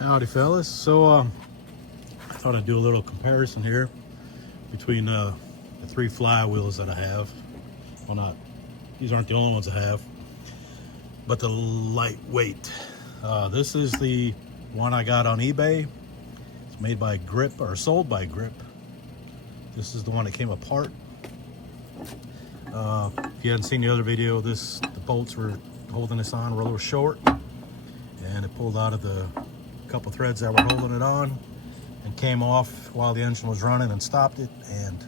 Howdy fellas. So I thought I'd do a little comparison here between the three flywheels that I have. Well, not these aren't the only ones I have, but the lightweight. This is the one I got on eBay. It's made by Grip, or sold by Grip. This is the one that came apart. If you hadn't seen the other video, the bolts were holding this on were a little short, and it pulled out of the couple threads that were holding it on and came off while the engine was running and stopped it, and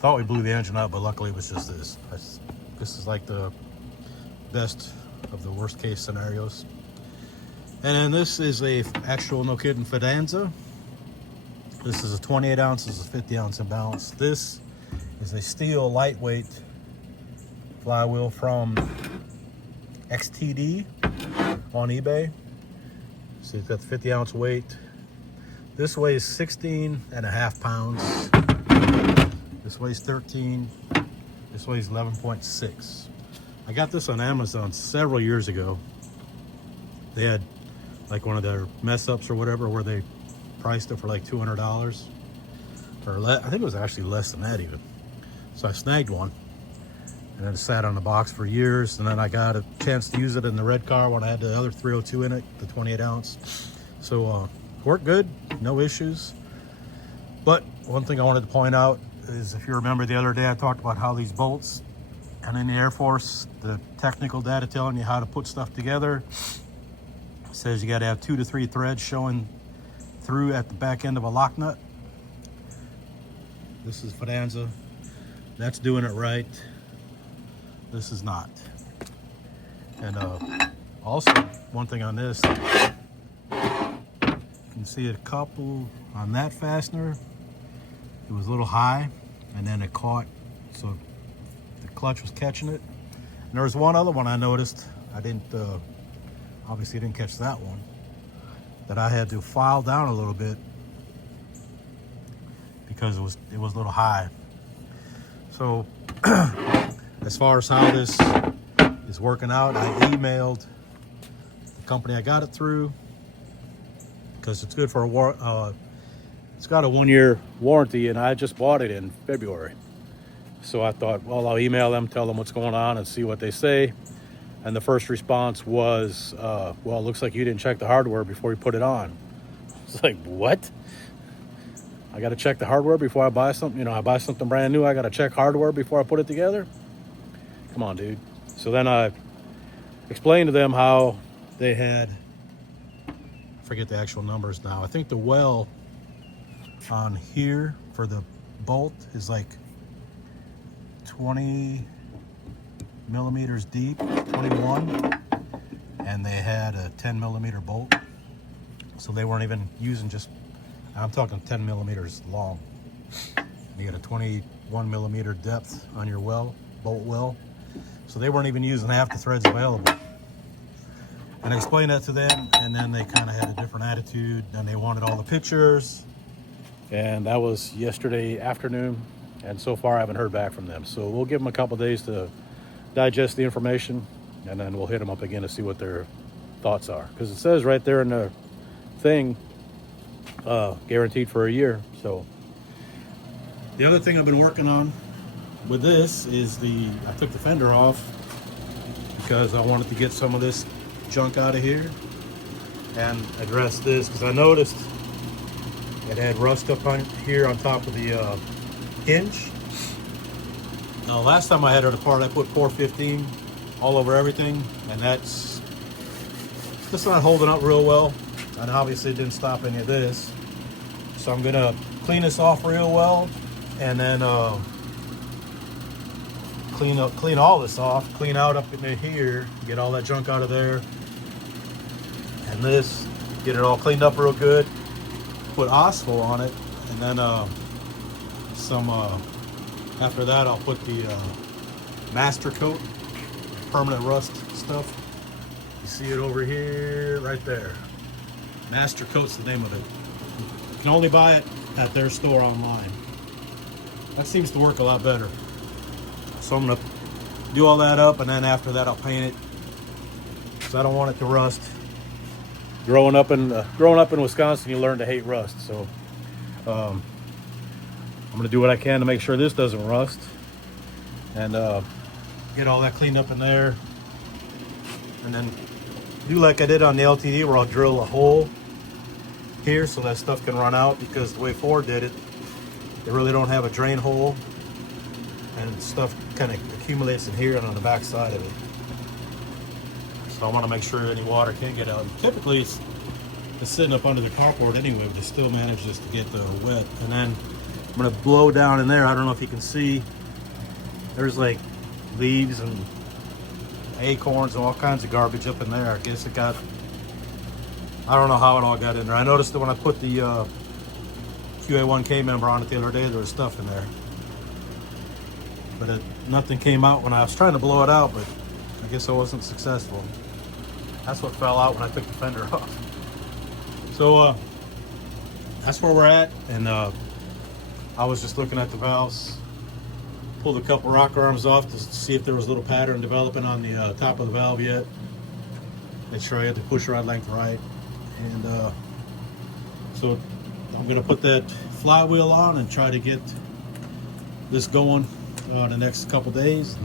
thought we blew the engine out, but luckily it was just this. This is like the best of the worst case scenarios. And then this is a actual, no kidding, Fidanza. This is a 28 ounces, a 50 ounce imbalance. This is a steel lightweight flywheel from XTD on eBay. So it's got the 50 ounce weight. This weighs 16.5 pounds. This weighs 13. This weighs 11.6. I got this on Amazon several years ago. They had like one of their mess ups or whatever where they priced it for like $200 or I think it was actually less than that even. So I snagged one, and then it sat on the box for years, and then I got a chance to use it in the red car when I had the other 302 in it, the 28 ounce. So worked good, no issues. But one thing I wanted to point out is, if you remember the other day I talked about how these bolts, and in the Air Force, the technical data telling you how to put stuff together says you got to have 2 to 3 threads showing through at the back end of a lock nut. This is Fidanza. That's doing it right. This is not. And also, one thing on this, you can see a couple on that fastener. It was a little high, and then it caught, so the clutch was catching it. And there was one other one I noticed. I didn't, obviously didn't catch that one, that I had to file down a little bit because it was a little high. So as far as how this is working out, I emailed the company I got it through, because it's good for it's got a 1-year warranty, and I just bought it in February. So I thought, well, I'll email them, tell them what's going on, and see what they say. And the first response was, well, it looks like you didn't check the hardware before you put it on. It's like, what? I got to check the hardware before I buy something? You know, I buy something brand new, I got to check hardware before I put it together? Come on, dude. So then I explained to them how they had, I forget the actual numbers now. I think the well on here for the bolt is like 20 millimeters deep, 21, and they had a 10 millimeter bolt, so they weren't even using just, I'm talking 10 millimeters long. You got a 21 millimeter depth on your well, bolt well, so they weren't even using half the threads available. And I explained that to them, and then they kind of had a different attitude, and they wanted all the pictures, and that was yesterday afternoon, and so far I haven't heard back from them. So we'll give them a couple days to digest the information, and then we'll hit them up again to see what their thoughts are, because it says right there in the thing, guaranteed for a year. So the other thing I've been working on with this is I took the fender off because I wanted to get some of this junk out of here and address this, because I noticed it had rust up on here on top of the hinge. Now, last time I had it apart, I put 415 all over everything, and that's just not holding up real well. And obviously it didn't stop any of this. So I'm gonna clean this off real well, and then clean all this off, clean out up in here, get all that junk out of there, and this, get it all cleaned up real good, put Osco on it, and then after that I'll put the master coat, permanent rust stuff. You see it over here, right there. Master Coat's the name of it. You can only buy it at their store online. That seems to work a lot better. So I'm gonna do all that up, and then after that I'll paint it, because I don't want it to rust. growing up in Wisconsin, you learn to hate rust. So I'm gonna do what I can to make sure this doesn't rust, and get all that cleaned up in there, and then do like I did on the LTD, where I'll drill a hole here so that stuff can run out, because the way Ford did it, they really don't have a drain hole, and stuff kind of accumulates in here and on the back side of it. So I want to make sure any water can get out. And typically it's sitting up under the carport anyway, but it still manages to get wet. And then I'm going to blow down in there. I don't know if you can see, there's like leaves and acorns and all kinds of garbage up in there. I guess it got, I don't know how it all got in there. I noticed that when I put the QA1K member on it the other day, there was stuff in there, but nothing came out when I was trying to blow it out, but I guess I wasn't successful. That's what fell out when I took the fender off. So that's where we're at, and I was just looking at the valves, pulled a couple rocker arms off to see if there was a little pattern developing on the top of the valve yet. Make sure I had the push rod length right, and so I'm going to put that flywheel on and try to get this going the next couple days.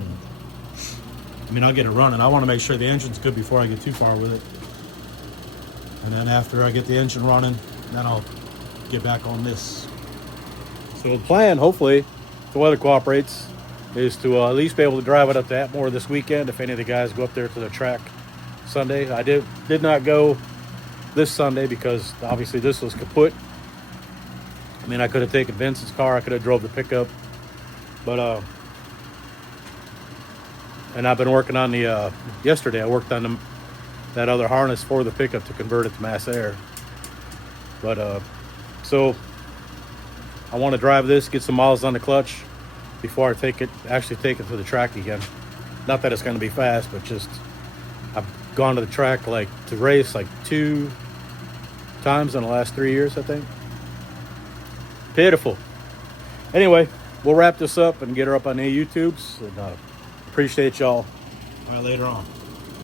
I mean, I'll get it running. I want to make sure the engine's good before I get too far with it. And then after I get the engine running, then I'll get back on this. So the plan, hopefully, if the weather cooperates, is to at least be able to drive it up to Atmore this weekend if any of the guys go up there to the track Sunday. I did not go this Sunday because obviously this was kaput. I mean, I could have taken Vincent's car, I could have drove the pickup, but and I've been working on the yesterday I worked on that other harness for the pickup to convert it to mass air. But so I want to drive this, get some miles on the clutch before I actually take it to the track again. Not that it's going to be fast, but just I've gone to the track to race 2 times in the last 3 years, I think. Pitiful. Anyway, we'll wrap this up and get her up on the YouTubes, and appreciate y'all. All right, later on.